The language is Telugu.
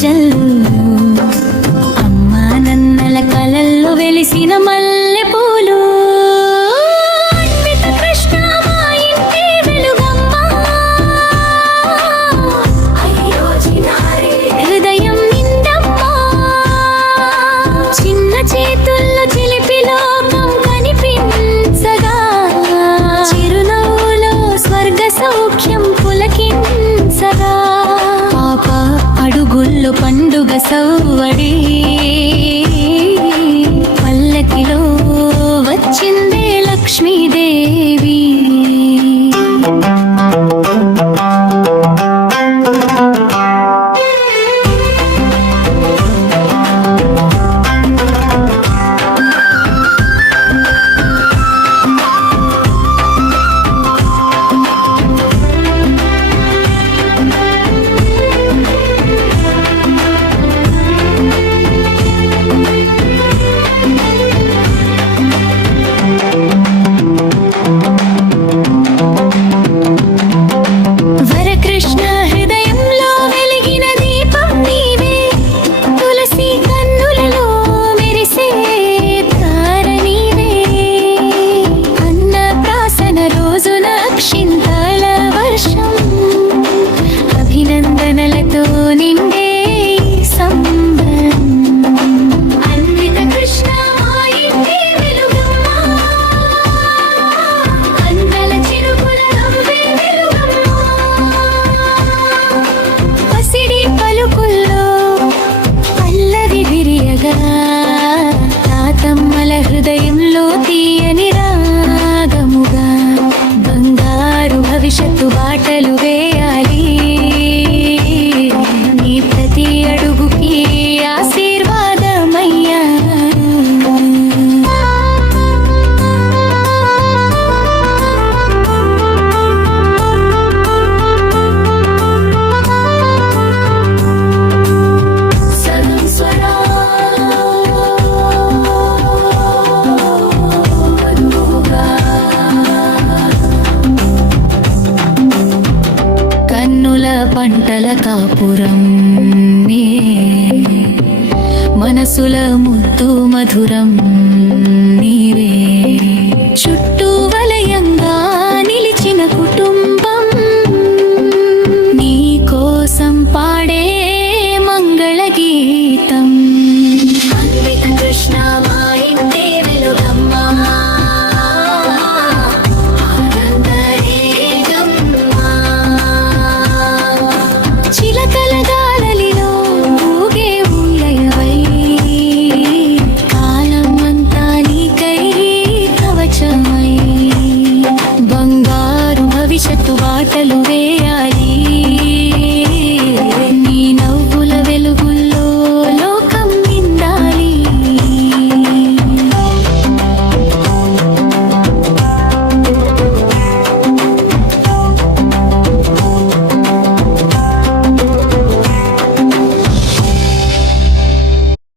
జల్లు అమ్మా నన్నల కలల్లో వెలిసిన మల్లె పూలు హృదయం నిండమ్మా చిన్న చేతుల్లో చిలిపి లోకం కనిపించగా చిరునవ్వులో స్వర్గ సౌఖ్యం పులకించగా పాప అడుగుల్లో పండుగ సవ్వడి పల్లకిలో వచ్చిందే లక్ష్మీదేవి తాతమ్మల హృదయంలో తీయని రాగముగా బంగారు భవిష్యత్తు బాటలు వేయాలి నీ ప్రతి అడుగుకి ఆశీర్వాదమయ్యా పంటల కాపురం మనసుల ముద్దు మధురం